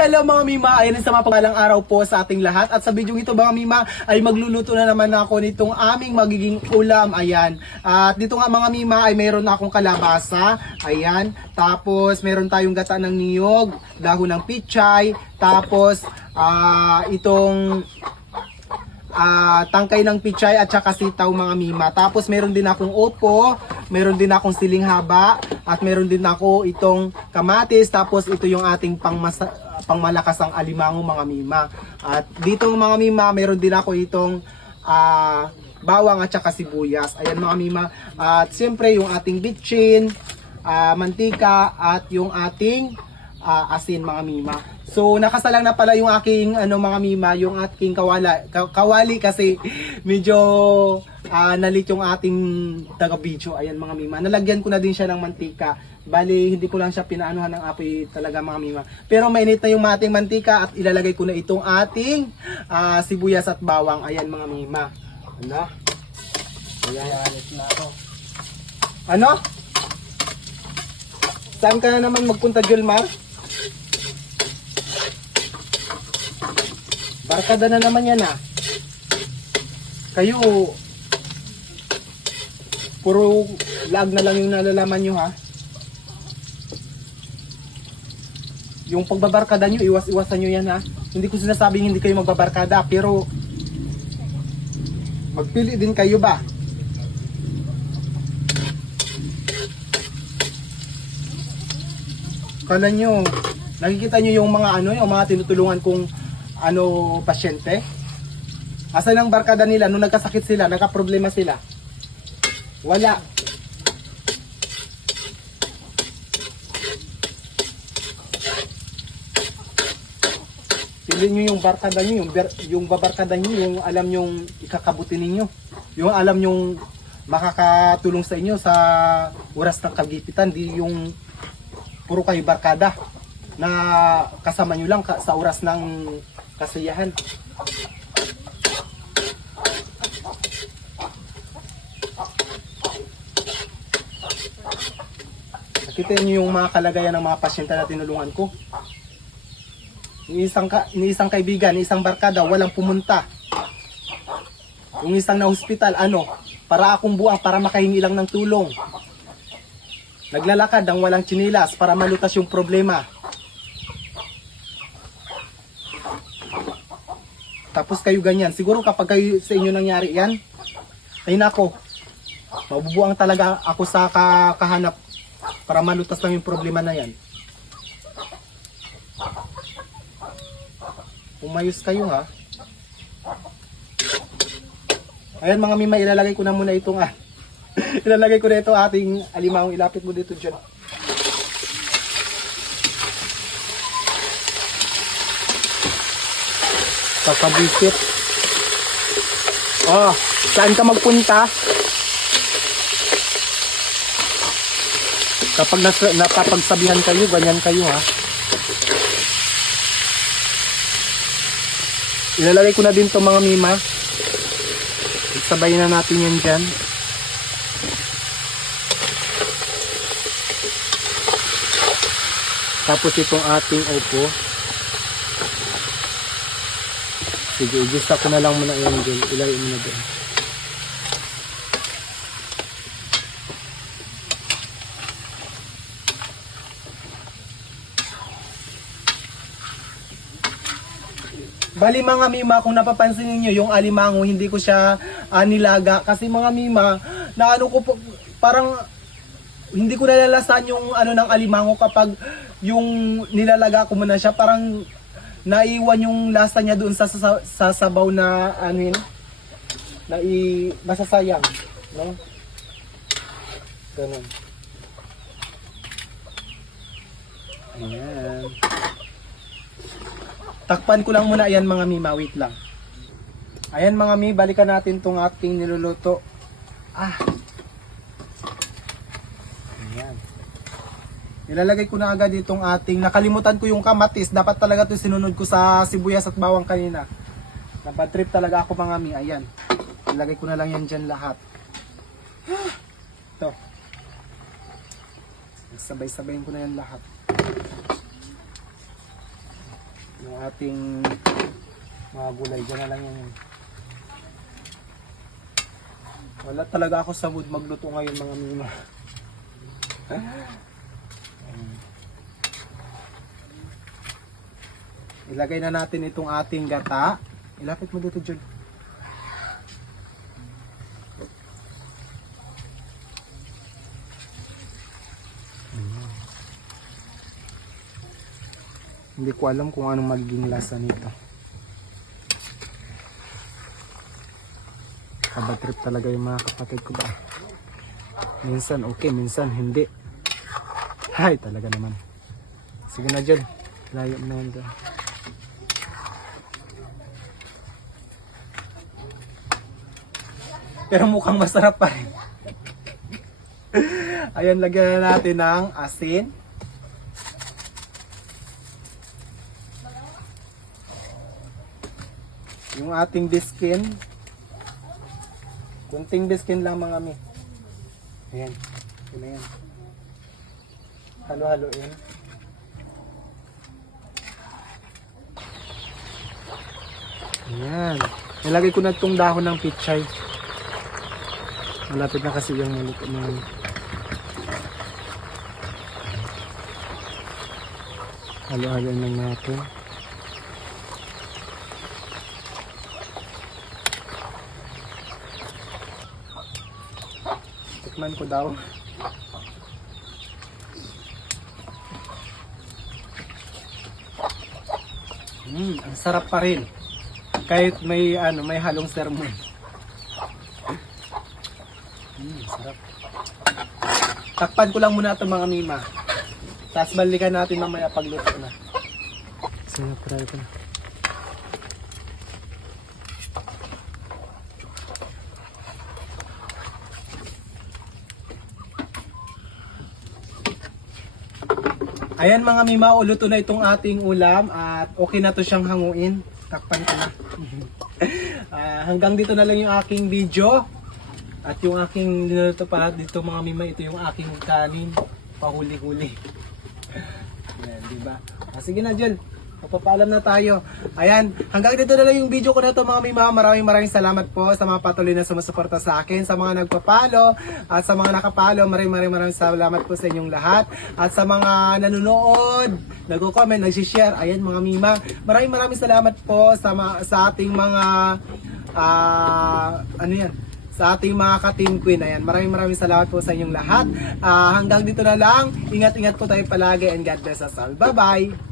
Hello mga Mima, ayan sa mapagpalang araw po sa ating lahat. At sa video ito mga Mima ay magluluto na naman ako nitong aming magiging ulam. Ayan. At dito nga mga Mima ay mayroon na akong kalabasa. Ayan. Tapos meron tayong gata ng niyog, dahon ng pichay. Tapos itong tangkay ng pichay at saka sitaw mga Mima. Tapos meron din akong opo, meron din akong siling haba, at meron din ako itong kamatis. Tapos ito yung ating pangmalakasang alimango mga Mima. At dito mga Mima, meron din ako itong bawang at saka sibuyas. Ayan mga Mima. At siyempre yung ating bitchin, mantika at yung ating asin mga Mima. So nakasalang na pala yung aking mga Mima, yung aking kawali kasi medyo nalit yung ating taga-video. Ayan mga Mima. Nalagyan ko na din siya ng mantika. Bali hindi ko lang siya pinaanuhan ng apoy talaga mga Mima. Pero mainit na yung ating mantika at ilalagay ko na itong ating sibuyas at bawang. Ayan mga Mima. Ano? Ayan. Na ako. Ano? Saan ka na naman magpunta, Julmar? Barkada na naman yan Kayo puro lag na lang yung nalalaman nyo Yung pagbabarkada nyo, iwas-iwasan nyo yan Hindi ko sinasabing hindi kayo magbabarkada, pero magpili din kayo ba? Kala nyo, nakikita nyo yung mga yung mga tinutulungan kong pasyente? Asan ang barkada nila nung nagkasakit sila, nagka-problema sila? Wala. Pili nyo yung barkada nyo, yung babarkada nyo, yung alam nyong ikakabuti ninyo. Yung alam nyong makakatulong sa inyo sa oras ng kagipitan, di yung puro kayo barkada na kasama nyo lang sa oras ng kasiyahan. Nakita niyo yung mga kalagayan ng mga pasyente na tinulungan ko. Yung isang kaibigan, isang barkada, walang pumunta. Yung isang na hospital, para akong buang, para makahingi lang ng tulong. Naglalakad ng walang tsinilas para malutas yung problema. Tapos kayo ganyan. Siguro kapag kayo sa inyo nangyari yan, ay nako, mabubuang talaga ako sa kahanap para malutas lang yung problema na yan. Umayos kayo Ayan mga Mima, ilalagay ko na muna itong ilalagay ko na ito ating alimang. Ilapit mo dito dyan. Sasabisit. Saan ka magpunta? Kapag napapagsabihan kayo, ganyan kayo Ilalagay ko na din to mga Mima. Sabay na natin yan dyan. Tapos itong ating opo. Sige, i-gusta ko na lang muna yung dyan. Ilagay mo na dyan. Bali mga Mima, kung napapansin niyo yung alimango, hindi ko siya nilaga. Kasi mga Mima, parang hindi ko nalalasan yung ng alimango kapag yung nilalaga ko muna siya. Parang naiwan yung lasa niya doon sa sabaw na masasayang, no? Ganun. Ayan. Takpan ko lang muna yan mga Mima, wait lang. Ayan mga Mi, balikan natin tong ating niluluto. Ayan. Ilalagay ko na agad itong ating, nakalimutan ko yung kamatis. Dapat talaga ito sinunod ko sa sibuyas at bawang kanina. Nabad trip talaga ako mga Mi. Ayan. Ilagay ko na lang yan dyan lahat. Ito. Sabay-sabayin ko na yan lahat. Yung ating mga gulay, dyan na lang yan. Wala talaga ako sa mood magluto ngayon mga mima. Ilagay na natin itong ating gata. Ilapit mo dito, Jud. Hindi ko alam kung anong magiging lasa nito. Kabatrip talaga yung mga kapatid ko ba. Minsan okay, minsan hindi. Hay, talaga naman. Sige na dyan. Layo mo naman dyan. Pero mukhang masarap pa rin. Ayan, lagyan na natin ng asin. Yung ating biskin. Kunting biskin lang mga mi. Ayan. Yun na yan. Halo-haloin. Ayan. Nilagay ko na itong dahon ng pichay. Malapit na kasi yung maluto na. Halo-haloin lang natin. Tikman ko daw. Ang sarap pa rin. Kahit may may halong sermon. Sarap. Takpan ko lang muna ito mga mima. Tapos balikan natin mamaya pagluto na. Sige, try ko na. Ayan mga mima, uluto na itong ating ulam at okay na to siyang hanguin. Takpan ko na. Hanggang dito na lang yung aking video. At yung aking niluto pa dito mga mima, ito yung aking kanin. Pahuli-huli. Ayan, diba? Sige na Jel. Papapaalam na tayo. Ayan, hanggang dito na lang yung video ko na to mga mima. Maraming salamat po sa mga patuloy na sumusuporta sa akin, sa mga nagpapalo at sa mga nakapalo. Maraming salamat po sa inyong lahat. At sa mga nanonood, nagko-comment, nag-share. Ayan mga mima. Maraming salamat po sa ating mga sa ating mga ka-team queen. Ayan, maraming salamat po sa inyong lahat. Hanggang dito na lang. Ingat-ingat po tayo palagi and God bless us all. Bye-bye!